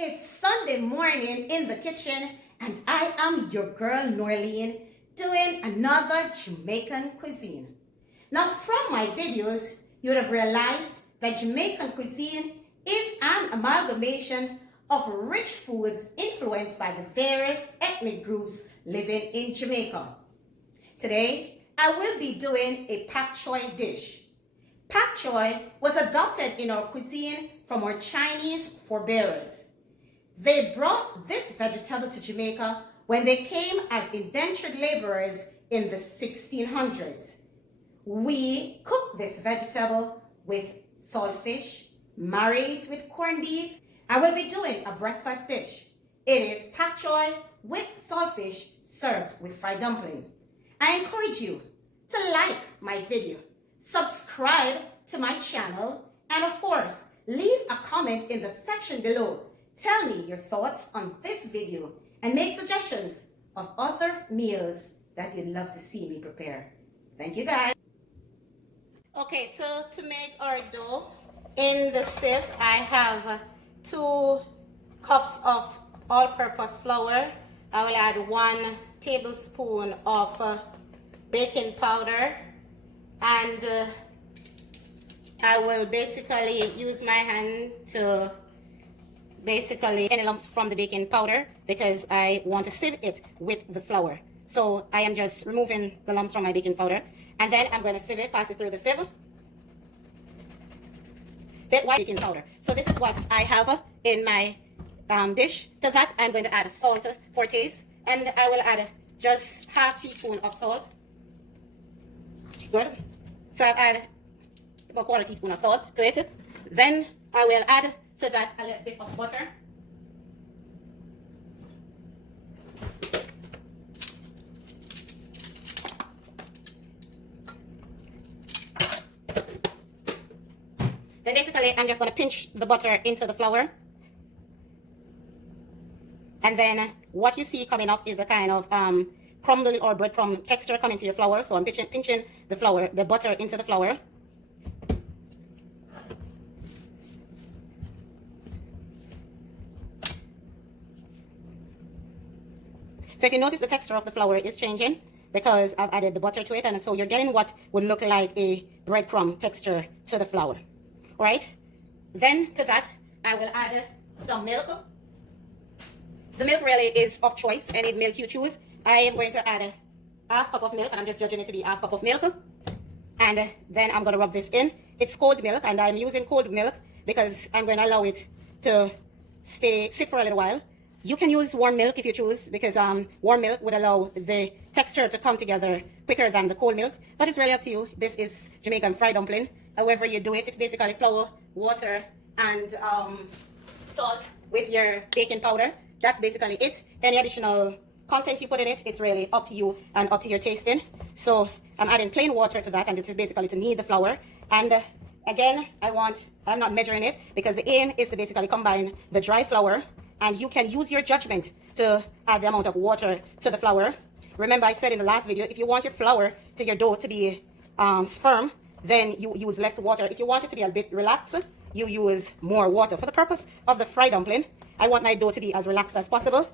It's Sunday morning in the kitchen, and I am your girl Norleen doing another Jamaican cuisine. Now, from my videos, you would have realized that Jamaican cuisine is an amalgamation of rich foods influenced by the various ethnic groups living in Jamaica. Today, I will be doing a Pak Choi dish. Pak Choi was adopted in our cuisine from our Chinese forebears. They brought this vegetable to Jamaica when they came as indentured laborers in the 1600s. We cook this vegetable with saltfish, married with corned beef. I will be doing a breakfast dish. It is Pak Choi with saltfish served with fried dumpling. I encourage you to like my video, subscribe to my channel, and of course, leave a comment in the section below. Tell me your thoughts on this video and make suggestions of other meals that you'd love to see me prepare. Thank you, guys. Okay, so to make our dough, in the sieve, I have 2 cups of all-purpose flour. I will add 1 tablespoon of baking powder, and I will basically use my hand to any lumps from the baking powder because I want to sieve it with the flour. So I am just removing the lumps from my baking powder, and then I'm going to sieve it, pass it through the sieve. Bit white baking powder. So this is what I have in my dish. To that, I'm going to add salt for taste, and I will add just half teaspoon of salt. Good. So I've added about 1/4 teaspoon of salt to it. Then I will add to that a little bit of butter. Then basically I'm just going to pinch the butter into the flour. And then what you see coming up is a kind of crumbly or breadcrumb texture coming to your flour. So I'm pinching the butter into the flour. So if you notice, the texture of the flour is changing because I've added the butter to it, and so you're getting what would look like a breadcrumb texture to the flour. All right. Then to that, I will add some milk. The milk really is of choice, any milk you choose. I am going to add a half cup of milk, and I'm just judging it to be half cup of milk. And then I'm going to rub this in. It's cold milk, and I'm using cold milk because I'm going to allow it to sit for a little while. You can use warm milk if you choose, because warm milk would allow the texture to come together quicker than the cold milk. But it's really up to you. This is Jamaican fried dumpling. However you do it, it's basically flour, water, and salt with your baking powder. That's basically it. Any additional content you put in it, it's really up to you and up to your tasting. So I'm adding plain water to that, and it is basically to knead the flour. And again, I'm not measuring it because the aim is to basically combine the dry flour, and you can use your judgment to add the amount of water to the flour. Remember, I said in the last video, if you want your flour to your dough to be firm, then you use less water. If you want it to be a bit relaxed, you use more water. For the purpose of the fried dumpling, I want my dough to be as relaxed as possible.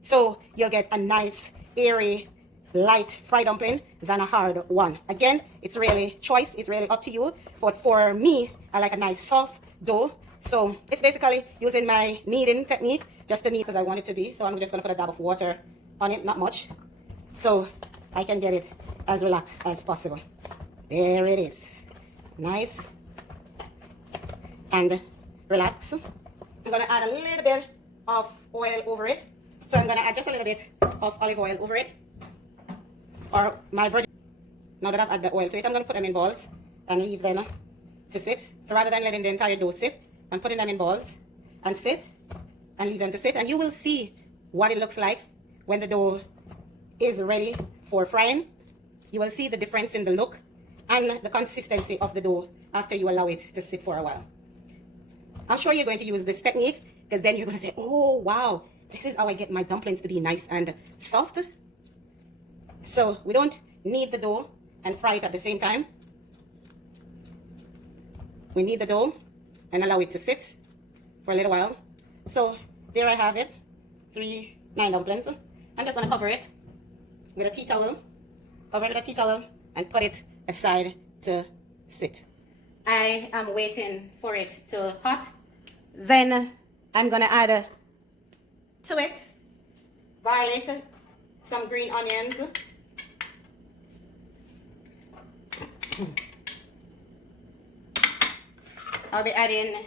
So you'll get a nice, airy, light fried dumpling than a hard one. Again, it's really choice. It's really up to you. But for me, I like a nice soft dough. So it's basically using my kneading technique just to knead as I want it to be. So I'm just going to put a dab of water on it, not much, so I can get it as relaxed as possible. There it is. Nice and relaxed. I'm going to add a little bit of oil over it. So I'm going to add just a little bit of olive oil over it, or my virgin. Now that I've added the oil to it, I'm going to put them in balls and leave them to sit. So rather than letting the entire dough sit, I'm putting them in balls and sit and leave them to sit. And you will see what it looks like when the dough is ready for frying. You will see the difference in the look and the consistency of the dough after you allow it to sit for a while. I'm sure you're going to use this technique because then you're going to say, oh, wow, this is how I get my dumplings to be nice and soft. So we don't knead the dough and fry it at the same time. We knead the dough and allow it to sit for a little while. So there I have it, 9 dumplings. I'm just gonna cover it with a tea towel, and put it aside to sit. I am waiting for it to hot. Then I'm gonna add to it garlic, some green onions, I'll be adding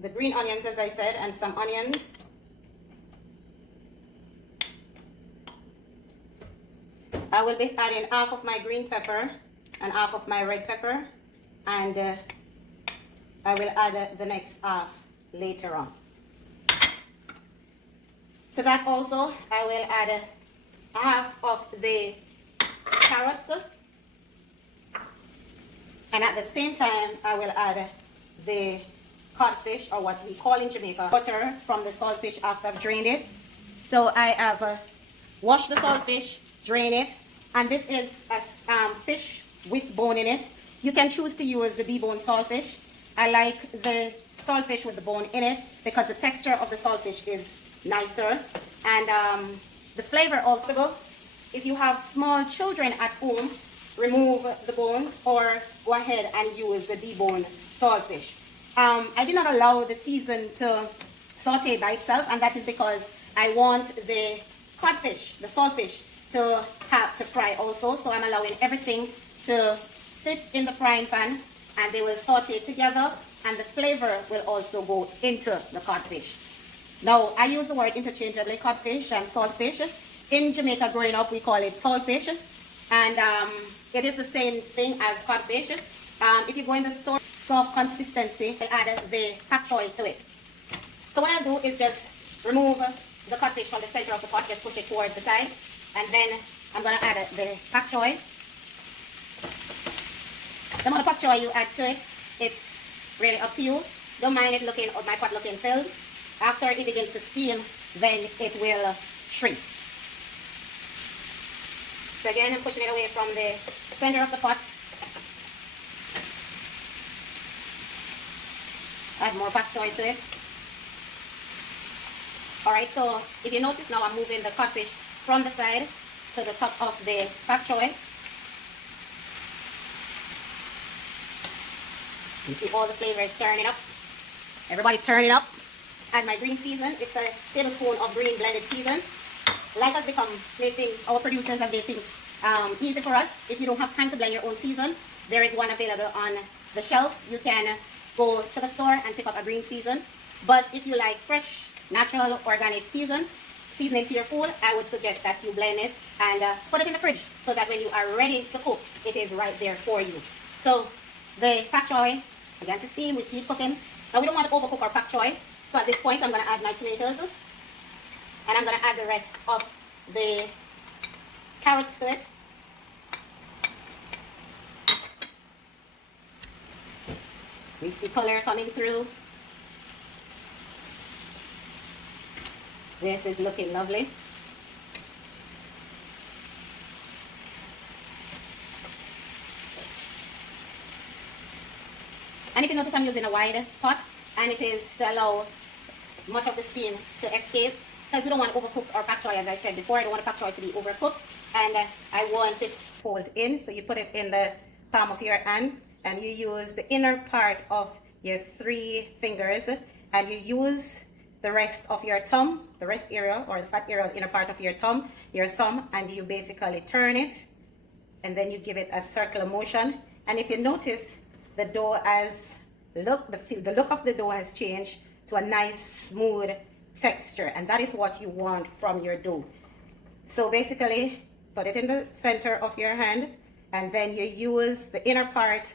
the green onions, as I said, and some onion. I will be adding half of my green pepper and half of my red pepper, and I will add the next half later on. To that also, I will add half of the carrots, and at the same time I will add the codfish, or what we call in Jamaica butter, from the saltfish after I've drained it. So I have washed the saltfish, drained it, and this is a fish with bone in it. You can choose to use the deboned saltfish. I like the saltfish with the bone in it because the texture of the saltfish is nicer, and the flavor also. If you have small children at home, remove the bone or go ahead and use the deboned saltfish. I did not allow the season to saute by itself, and that is because I want the codfish, the saltfish, to have to fry also. So I'm allowing everything to sit in the frying pan, and they will saute together, and the flavor will also go into the codfish. Now, I use the word interchangeably, codfish and saltfish. In Jamaica, growing up, we call it saltfish, and it is the same thing as codfish. If you go in the store, soft consistency, I'll add the Pak Choi to it. So what I'll do is just remove the codfish from the center of the pot, just push it towards the side, and then I'm going to add the Pak Choi. The amount of Pak Choi you add to it, it's really up to you. Don't mind it looking, or my pot looking filled. After it begins to steam, then it will shrink. So again, I'm pushing it away from the center of the pot. Add more Pak Choi to it. Alright, so if you notice now, I'm moving the codfish from the side to the top of the Pak Choi. You see all the flavor is turning up. Everybody turn it up. Add my green season. It's a tablespoon of green blended season. Life has become, made things, our producers have made things easy for us. If you don't have time to blend your own season, there is one available on the shelf. You can go to the store and pick up a green season. But if you like fresh, natural, organic seasoning to your food, I would suggest that you blend it and put it in the fridge so that when you are ready to cook, it is right there for you. So the Pak Choi, again to steam, we see it cooking. Now we don't want to overcook our Pak Choi. So at this point, I'm going to add my tomatoes, and I'm going to add the rest of the carrots to it. We see color coming through. This is looking lovely. And if you notice, I'm using a wide pot, and it is to allow much of the steam to escape, because we don't want to overcook our Pak Choi. As I said before, I don't want the Pak Choi to be overcooked, and I want it fold in. So you put it in the palm of your hand, and you use the inner part of your 3 fingers, and you use the rest of your thumb, the rest area, or the fat area, the inner part of your thumb, and you basically turn it, and then you give it a circular motion. And if you notice, the dough has the look of the dough has changed to a nice smooth texture, and that is what you want from your dough. So basically, put it in the center of your hand, and then you use the inner part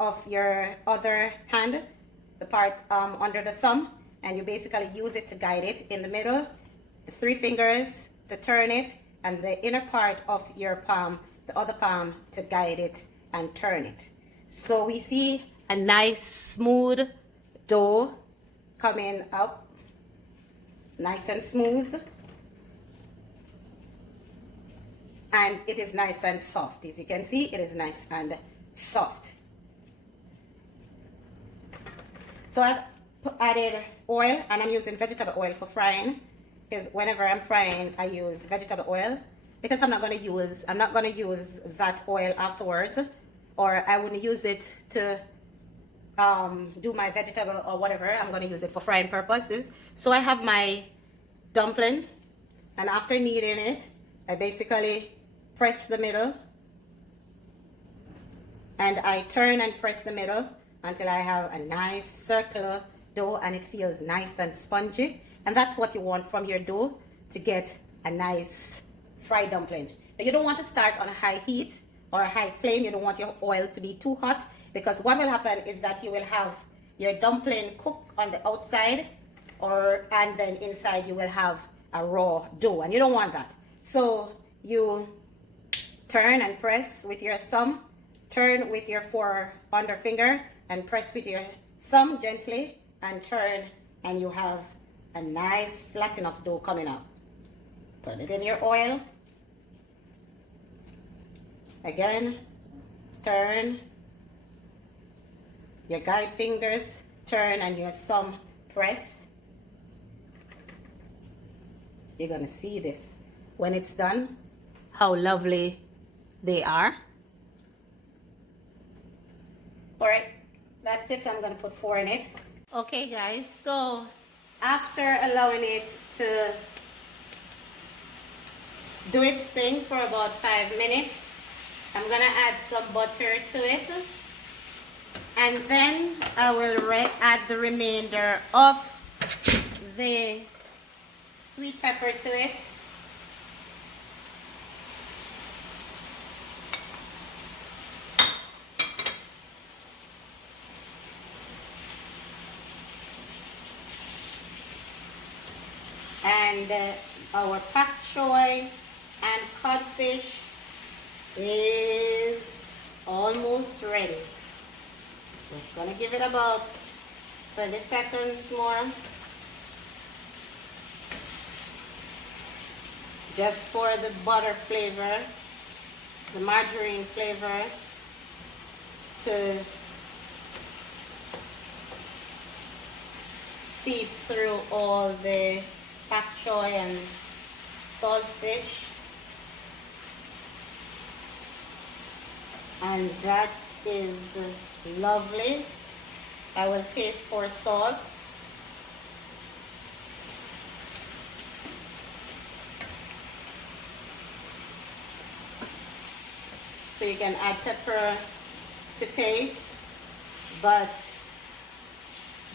of your other hand, the part under the thumb, and you basically use it to guide it in the middle, the 3 fingers to turn it, and the inner part of your palm, the other palm, to guide it and turn it. So we see a nice smooth dough coming up, nice and smooth, and it is nice and soft. As you can see, it is nice and soft. So I've added oil, and I'm using vegetable oil for frying, because whenever I'm frying I use vegetable oil, because I'm not going to use that oil afterwards, or I wouldn't use it to do my vegetable or whatever. I'm going to use it for frying purposes. So I have my dumpling, and after kneading it, I basically press the middle, and I turn and press the middle until I have a nice circular dough, and it feels nice and spongy. And that's what you want from your dough, to get a nice fried dumpling. But you don't want to start on a high heat or a high flame. You don't want your oil to be too hot, because what will happen is that you will have your dumpling cook on the outside, and then inside you will have a raw dough, and you don't want that. So you turn and press with your thumb, turn with your under finger, and press with your thumb gently, and turn, and you have a nice flat enough dough coming up. Put it in your oil. Again, turn. Your guide fingers turn, and your thumb press. You're gonna see this when it's done, how lovely they are. All right, that's it. I'm gonna put 4 in it. Okay guys, so after allowing it to do its thing for about 5 minutes, I'm gonna add some butter to it, and then I will add the remainder of the sweet pepper to it. And our Pak Choi and codfish is almost ready. Just gonna give it about 30 seconds more, just for the butter flavor, the margarine flavor to seep through all the Pak Choi and saltfish. And that is lovely. I will taste for salt. So you can add pepper to taste, but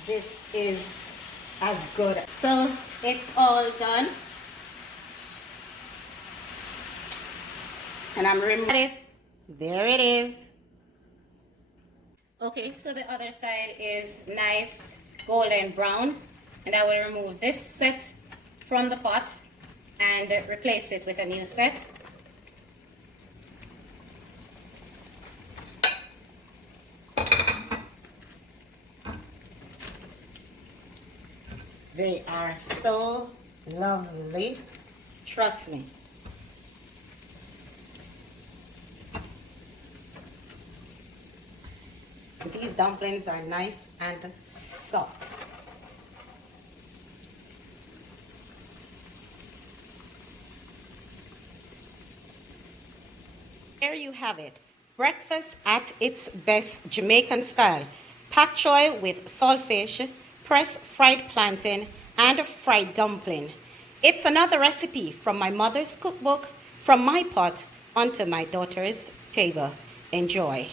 this is as good. So it's all done, and I'm removing it. There it is. Okay, so the other side is nice golden brown, and I will remove this set from the pot and replace it with a new set. They are so lovely, trust me. These dumplings are nice and soft. There you have it. Breakfast at its best, Jamaican style. Pak Choi with saltfish, pressed fried plantain, and a fried dumpling. It's another recipe from my mother's cookbook, from my pot onto my daughter's table. Enjoy.